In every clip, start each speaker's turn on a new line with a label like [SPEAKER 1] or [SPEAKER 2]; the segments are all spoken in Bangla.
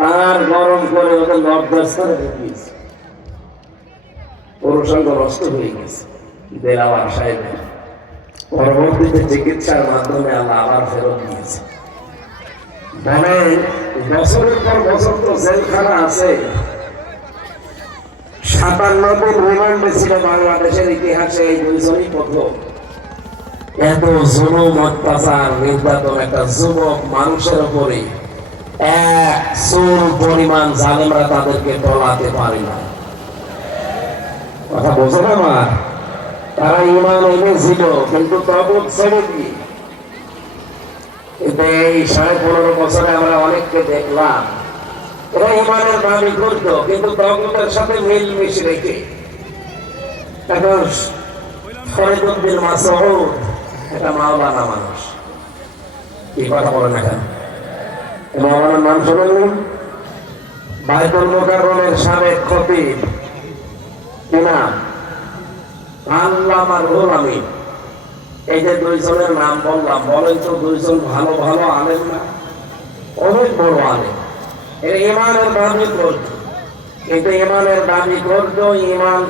[SPEAKER 1] তার গরম করে ঢুকিয়েছে পুরুষাঙ্গ নষ্ট হয়ে গেছে। নেই। পরবর্তীতে চিকিৎসার মাধ্যমে আল্লাহ আবার ফেরত দিয়েছে। মানে বছরের পর বছর তো জেলখানা আছে। রিমান্ডে ছিল বাংলাদেশের ইতিহাসে এই দুইজনই প্রথম। এত জুলুম, অত্যাচার, নির্যাতন, একটা যুবক মানুষের উপরে পরিমাণ জালেমরা তাদেরকে টলাতে পারে না। কথা বোঝো না আমার তারা ইমান এনেছিল, কিন্তু তবুক ছেড়ে কিন্তু এই সাড়ে পনেরো বছরে আমরা অনেককে দেখলাম, এরা ইমানের দাবি করত, কিন্তু তবুকের সাথে মিলমিশ রেখে। এখন ফরিদুদ্দিন মাসউদ এটা মাওলানা মানুষ। কি কথা বলেন এখন মাওলানার নাম শোনেননি বাইতুল মোকাররমের সাবেক খতিব আল্লামা এই যে দুইজনের নাম বললাম, বলেন তো দুইজন ভালো ভালো না? অনেক বড় এর ইমানের দাবি করত। কিন্তু ইমানের দাবি করত, ইমান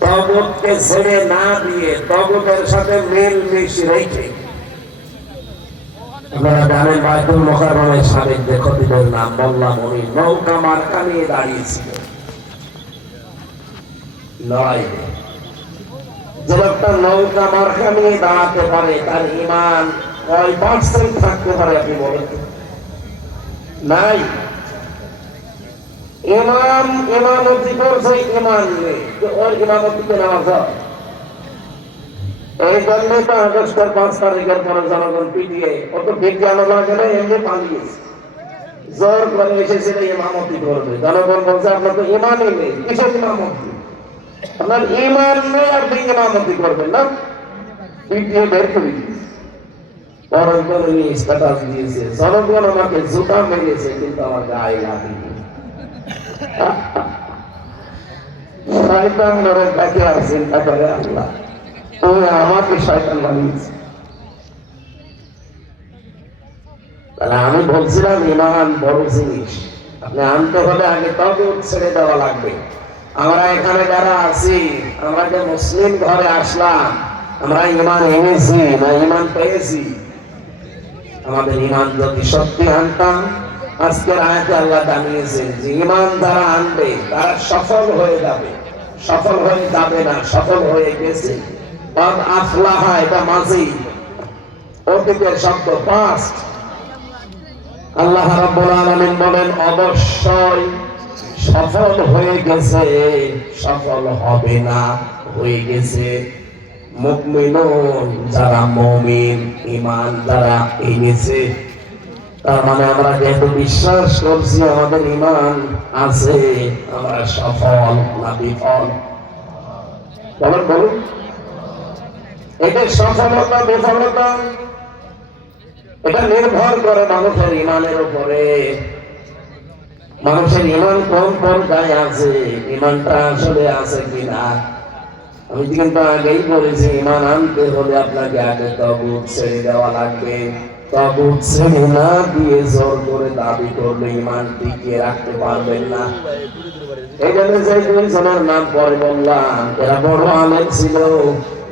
[SPEAKER 1] তবুতকে ছেড়ে না দিয়ে তবুতের সাথে মিল মিশ রেখে। আপনারা জানেন বাইতুল মোকাররমের সাবেক খতিবের নাম বললাম উনি নৌকা মার্কা নিয়ে দাঁড়িয়েছিলেন লড়াইয়ে যে লোকটা নৌকা মার্কা নিয়ে দাঁড়াতে পারে, তার ইমান কয় পার্সেন্ট থাকতে পারে, আপনি বলেন। নাই। ইমাম ইমামতি করছে, ইমান ওর ইমামতিতে নেওয়া যায় এই জন্যই তো আগস্টের পাঁচ তারিখের পরে জনগণ পিটিয়ে অত বিজ্ঞান লাগে না এমনি পালিয়েছে জোর করে এসেছিল ইমামতি করবে জনগণ বলছে আপনার তো ইমানই নেই কিসের ইমামতি আপনার ইমান নেই আপনি ইমামতি করবেন না পিটিয়ে বের করে দিয়েছে জনগণ উনি স্ট্যাটাস দিয়েছে জনগণ আমাকে জুতা মেরেছে কিন্তু আমার গায়ে লাগেনি শয়তান ধরে তাকে আর চিন্তা করে আল্লাহ তুমি আমাকে শয়তান বানিয়েছে। তাহলে আমি বলছিলাম, ইমান বড় জিনিস। আপনি আনতে হলে আগে তবে ছেড়ে দেওয়া লাগবে। আমরা এখানে যারা আছি, আমরা যে মুসলিম ঘরে আসলাম, আমরা ইমান এনেছি না ইমান পেয়েছি? আমাদের ইমান যদি সত্যি আনতাম, আজকের আয়াতে আল্লাহ জানিয়েছেন যে ইমান যারা আনবে, তারা সফল হয়ে যাবে। সফল হয়ে যাবে না, সফল হয়ে গেছে। কারণ আফলাহা, এটা মাঝি অতীতের শব্দ পাস্ট আল্লাহ রাব্বুল আলামিন বলেন, অবশ্যই সফল হয়ে গেছে, সফল হবে না, হয়ে গেছে। মুকমিনুন যারা মুমিন, ঈমান যারা এনেছে। তার মানে আমরা যেহেতু বিশ্বাস করছি, আমাদের ঈমান আছে, আমরা সফল না বিফল। বলুন বলুন এটা সফলতা, বিফলতা, এটা নির্ভর করে মানুষের ইমানের উপরে। মানুষের ইমান কোন গায়ে আছে? ইমানটা আসলে আছে কিনা? আমি কিন্তু আগেই বলেছি, ইমান আনতে হলে আপনাকে আগে তবুত ছেড়ে দেওয়া লাগবে। তবুত ছেড়ে না দিয়ে জোর করে দাবি করলে ইমান টিকিয়ে রাখতে পারবেন না। যে দুইজনের নাম পরে বললাম, এরা বড় আলেম ছিল।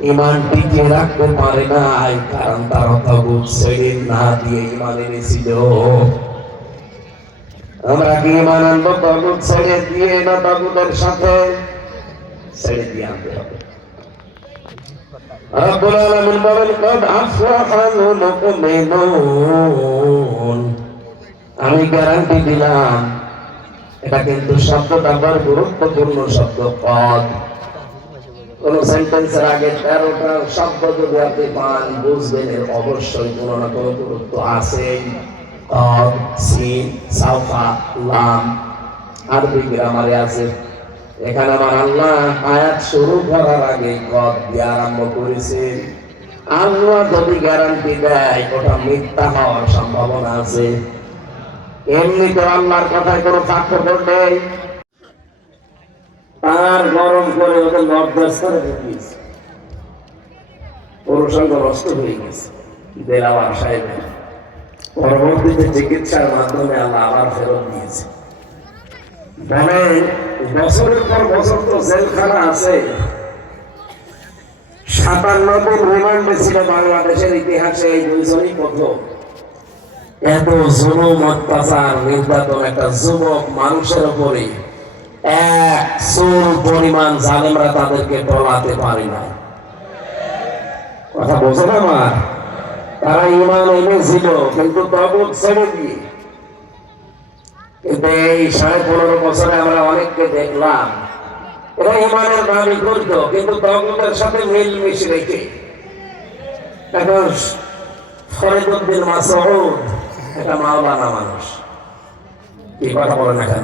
[SPEAKER 1] ইমান টিকিয়ে রাখতে পারে নাই, কারণ তারা ছেড়ে না দিয়ে ইমান এনেছিল। আমরা কি ইমান আনব? ছেড়ে দিয়ে না সাথে? ছেড়ে দিয়ে আনতে হবে। রব্বুল আলামিন বলেন, কদ আমি গ্যারান্টি দিলাম। এটা কিন্তু শব্দটা বড় গুরুত্বপূর্ণ শব্দ পদ কোন সেন্টেন্সের আগে তেরোটা শব্দ যদি আপনি পান, বুঝবেন এর অবশ্যই কোনো না কোনো গুরুত্ব আছে আরবি গ্রামারে আছে। এখানে আমার আল্লাহ আয়াত শুরু করার আগে কদ দিয়ে আরম্ভ করেছে। আল্লাহ যদি গ্যারান্টি দেয়, ওটা মিথ্যা হওয়ার সম্ভাবনা আছে। এমনিতে আল্লাহর কথায় কোনো পার্থক্য নেই। তার গরম করে পুরুষাঙ্গ নষ্ট হয়ে গেছে। দেওয়া পরবর্তীতে চিকিৎসার মাধ্যমে আল্লাহ আবার ফেরত দিয়েছে। মানে বছরের পর বছর তো জেলখানা আছে। সাতান্ন দিন রিমান্ডে ছিল বাংলাদেশের ইতিহাসে এই দুইজনই প্রথম। এত জুলুম, অত্যাচার, নির্যাতন, একটা যুবক মানুষের উপরে এক চুল পরিমাণ তাদেরকে পনেরো বছরে আমরা অনেককে দেখলাম, এরা ইমানের দাবি করত, কিন্তু তবুকের সাথে মিলমিশ রেখে। এখন ফরিদুদ্দিন মাসউদ এটা মাওলানা মানুষ। কি কথা বলেন এখন?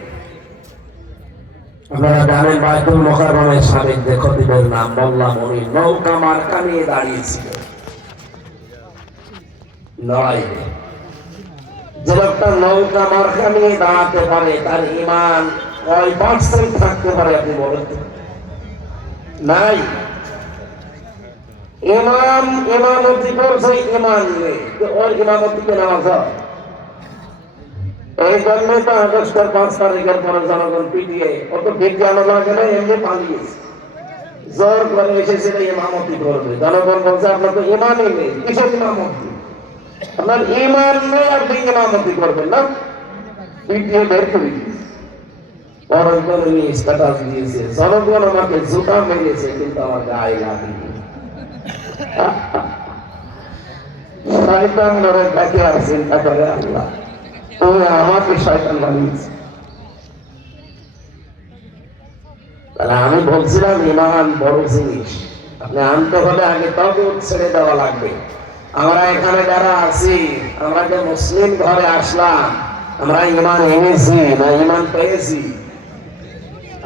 [SPEAKER 1] আপনারা জানেন বাইতুল মোকাররমের সাবেক খতিবের নাম বললাম উনি নৌকা মার্কা নিয়ে দাঁড়িয়েছিল। লড়াইয়ে যে লোকটা নৌকা মার্কা নিয়ে দাঁড়াতে পারে, তার ইমান কয় পার্সেন্ট থাকতে পারে, আপনি বলেন নাই। ইমাম, ইমামতি করছে ইমান ওর ইমামতিতে নামাজ হয়। এই জন্য তো আগস্টের পাঁচ তারিখের পরে জনগণ পিটিয়ে অত বিজ্ঞান লাগে না এমনি পালিয়েছে জোর করে এসেছিল ইমামতি করবে জনগণ বলছে আপনার তো ইমানই নেই কিসের ইমামতি আপনার ইমান নেই আপনি ইমামতি করবেন না পিটিয়ে বের করে দিয়েছে পরজন উনি স্ট্যাটাস দিয়েছে জনগণ আমাকে জুতা মেরেছে কিন্তু আমার গায়ে লাগেনি শয়তান ধরে তাকে আর চিন্তা করে আল্লাহ তুমি আমাকে শয়তান বানিয়েছে। তাহলে আমি বলছিলাম, ইমান বড় জিনিস। আপনি আনতে হলে আগে তবে ছেড়ে দেওয়া লাগবে। আমরা এখানে যারা আছি, আমরা যে মুসলিম ঘরে আসলাম, আমরা ইমান এনেছি না ইমান পেয়েছি?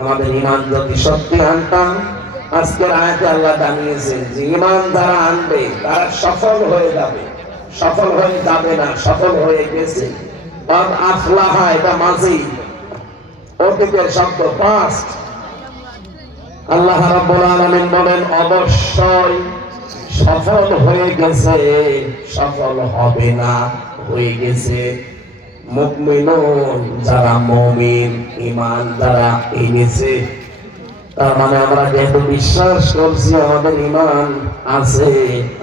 [SPEAKER 1] আমাদের ইমান যদি সত্যি আনতাম, আজকের আয়াতে আল্লাহ জানিয়েছেন যে ইমান যারা আনবে, তারা সফল হয়ে যাবে। সফল হয়ে যাবে না, সফল হয়ে গেছে। বাদ আফলাহা এটা মাঝি অতীতের শব্দ পাস্ট আল্লাহ রাব্বুল আলামিন বলেন, অবশ্যই সফল হয়ে গেছে, সফল হবে না, হয়ে গেছে। মুকমিনুন যারা মুমিন, ঈমান এনেছে। তার মানে আমরা যেহেতু বিশ্বাস করছি, আমাদের ঈমান আছে,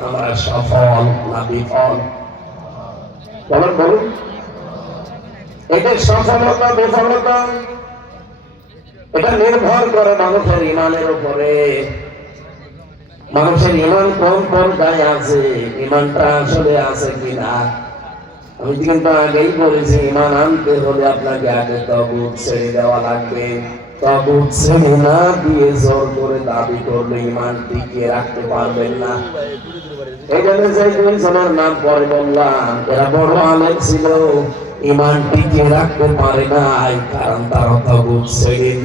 [SPEAKER 1] আমরা সফল না বিফল। বলুন। এটা সফলতা, বিফলতা, এটা নির্ভর করে মানুষের ইমানের উপরে। মানুষের ইমান কোন পর্যায়ে আছে? ইমানটা আসলে আছে কিনা? আমি কিন্তু আগেই বলেছি, ইমান আনতে হলে আপনাকে আগে তবুত ছেড়ে দেওয়া লাগবে। তবুত ছেড়ে না দিয়ে জোর করে দাবি করলে ইমান টিকিয়ে রাখতে পারবেন না। এখানে যে দুইজনের নাম পরে বললাম, এরা বড় আলেম ছিল। ইমান রাখতে পারে নাই, কারণ তারা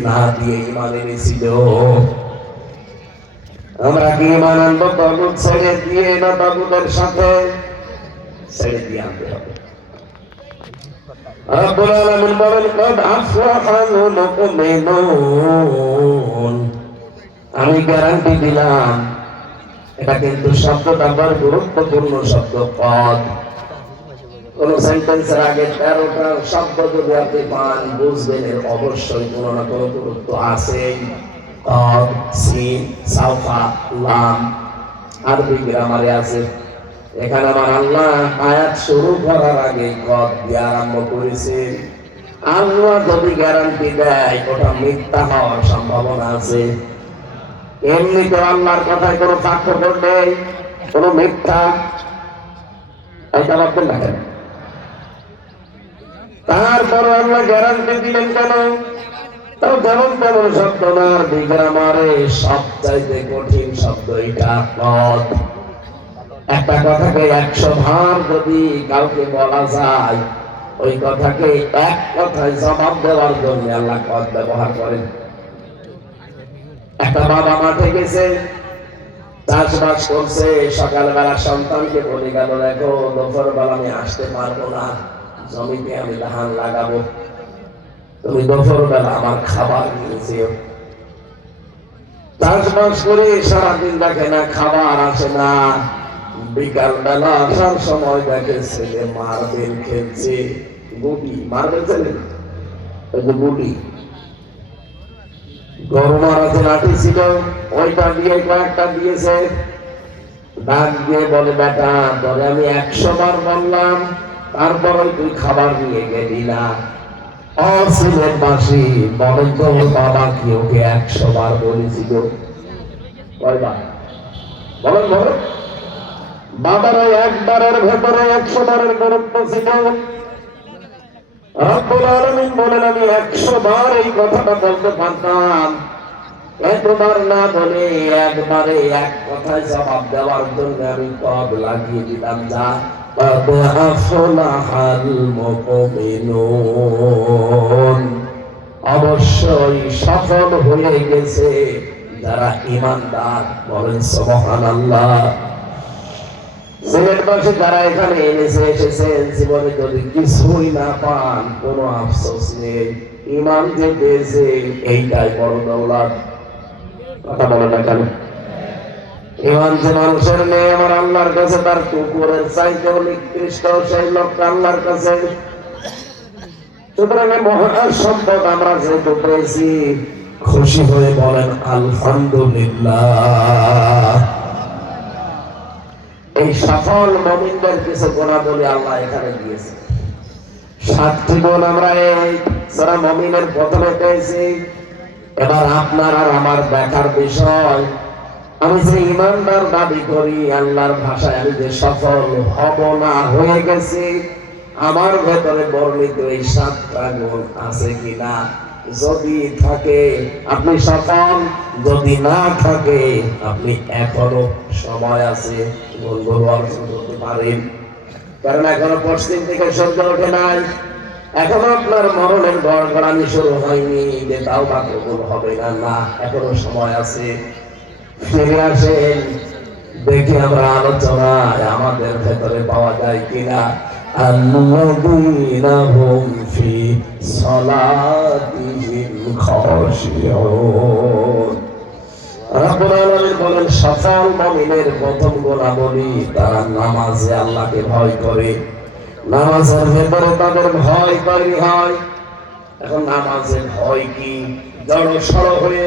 [SPEAKER 1] না দিয়ে ইমান এনেছিল। আমরা কি ইমান আনব? ছেড়ে দিয়ে না সাথে? ছেড়ে দিয়ে আনতে হবে। আলামিন বলেন, কদ আমি গ্যারান্টি দিলাম। এটা কিন্তু শব্দটা বড় গুরুত্বপূর্ণ শব্দ পদ কোন সেন্টেন্সের আগে তেরোটা শব্দ যদি আপনি পান, বুঝবেন এর অবশ্যই কোনো না কোনো গুরুত্ব আছেই। কদ সাউফা লাম, আরবি গ্রামারে আছে। এখানে আমার আল্লাহ আয়াত শুরু করার আগে দিয়ে আরম্ভ করেছে। আল্লাহ যদি গ্যারান্টি দেয়, ওটা মিথ্যা হওয়ার সম্ভাবনা আছে। এমনিতে আল্লাহর কথায় কোনো পার্থক্য নেই, কোনো মিথ্যা। এটা ভাববেন না তারপরে আল্লাহ গ্যারান্টি দিলেন কেন? তাও যেমন তেমন শব্দ না সবচাইতে কঠিন শব্দ এটা পথ। একটা কথাকে একশো ভার যদি কাউকে বলা যায়, ওই কথাকে এক কথায় জবাব দেওয়ার জন্য আল্লাহ পথ ব্যবহার করেন। একটা বাবা মাঠে গেছে, চাষবাস করছে, সকালবেলা সন্তানকে বলে গেল, দেখো দুপুর বেলা আমি আসতে পারব না। জমিতে আমি ধান লাগাবো। তুমি দুপুর বেলা আমার খাবার নিয়েছিও চাষবাস করে সারাদিন দেখে না খাবার আসে না। বিকাল বেলা আসার সময় দেখে ছেলে মার্বেল খেলছে। গুটি মার্বেল ছেলে? গুটি। গরু মারাতে লাঠি ছিল, ওইটা দিয়ে কয়েকটা দিয়েছে। ডাক দিয়ে বলে, বেটা, তোরে আমি একশো বার বললাম তারপর তুই খাবার নিয়ে গেলি না অসিলের বাসি বলেন তো বাবা কি ওকে একশো বার বলেছিল? বলেন বলেন। একবারের ভেতরে একশো বারের ছিল। আমি একশো বার এই কথাটা বলতে পারতাম। না বলে একবারে এক কথায় জবাব দেওয়ার জন্য আমি পদ লাগিয়ে দিলাম যা قد أفلح المؤمنون অবশ্যই সফল হয়ে গেছে যারা ইমানদার বলেন সুবহানাল্লাহ সিলেট বাসী যারা এখানে এনেছে এসেছেন জীবনে যদি কিছুই না পান কোনো আফসোস নেই ইমান যে পেয়েছে এইটাই বড় দৌলত কথা বলে না কেন আমার খুশি হয়ে বলেন, আলহামদুলিল্লাহ। এই সফল মমিনদের কিছু গোনা বলে আল্লাহ এখানে দিয়েছে। সাতটি গুণ আমরা এই যারা মমিনের প্রথমে পেয়েছি। এবার আপনার আর আমার দেখার বিষয়। আমি যে ইমানদার দাবি করি, আল্লাহর ভাষায় আমি যে সফল হব না হয়ে গেছি, আমার ভেতরে বর্ণিত এই সাতটা গুণ আছে কিনা? যদি থাকে, আপনি সফল, যদি না থাকে, আপনি এখনও সময় আছে অর্জন করতে পারেন কারণ এখনও পশ্চিম থেকে সূর্য ওঠে নাই। এখনও আপনার মরণের গড়গড়ানি শুরু হয়নি যে তাও বা হবে না না, এখনও সময় আছে। ফিরে আসেন দেখি আমরা আলোচনায় আমাদের ভেতরে পাওয়া যায় কিনা الذين هم في صلاتهم خاشعون রব্বুল আলামিন বলেন সফল মুমিনের প্রথম গুণাবলী তারা নামাজে আল্লাহকে ভয় করে নামাজের ভেতরে তাদের ভয় তৈরি হয় এখন নামাজের ভয় কি জড় সড় হয়ে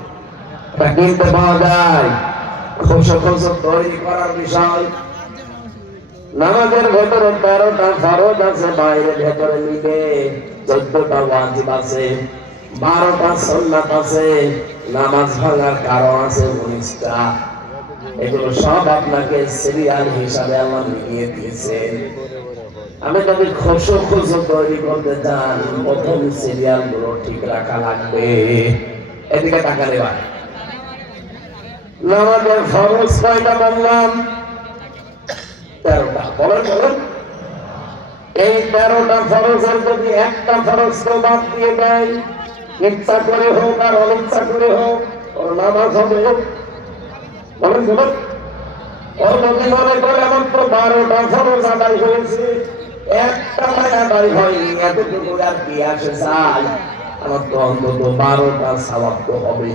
[SPEAKER 1] পাওয়া যায়। খুশু তৈরি করার বিষয়। নামাজের ভেতরে তেরোটা ফরজ আছে, বাইরে ভেতরে চোদ্দটা ওয়াজিব আছে, বারোটা সন্ন্যাত আছে, নামাজ ভাঙার কারণ আছে উনিশটা। এগুলো সব আপনাকে সিরিয়াল হিসাবে আল্লাহ নিয়ে দিয়েছেন আমি যদি খুশো খুশো তৈরি করতে চান, প্রথম সিরিয়ালগুলো ঠিক রাখা লাগবে। এদিকে টাকা দেওয়া নামাজের ফরজ কয়টা বললাম? তেরোটা। বলেন বলেন। এই তেরোটা ফরজের যদি একটা ফরজ কেউ বাদ দিয়ে দেয়, ইচ্ছা করে হোক আর অনিচ্ছা করে হোক, ওর নামাজ হবে। বলেন বলেন। ওর যদি মনে করে আমার তো বারোটা ফরজ আদায় হয়েছে। একটা আদায় হয়নি, এতটুকু আর কি আসে চাই আমার তো অন্তত বারোটা সাবাব তো হবে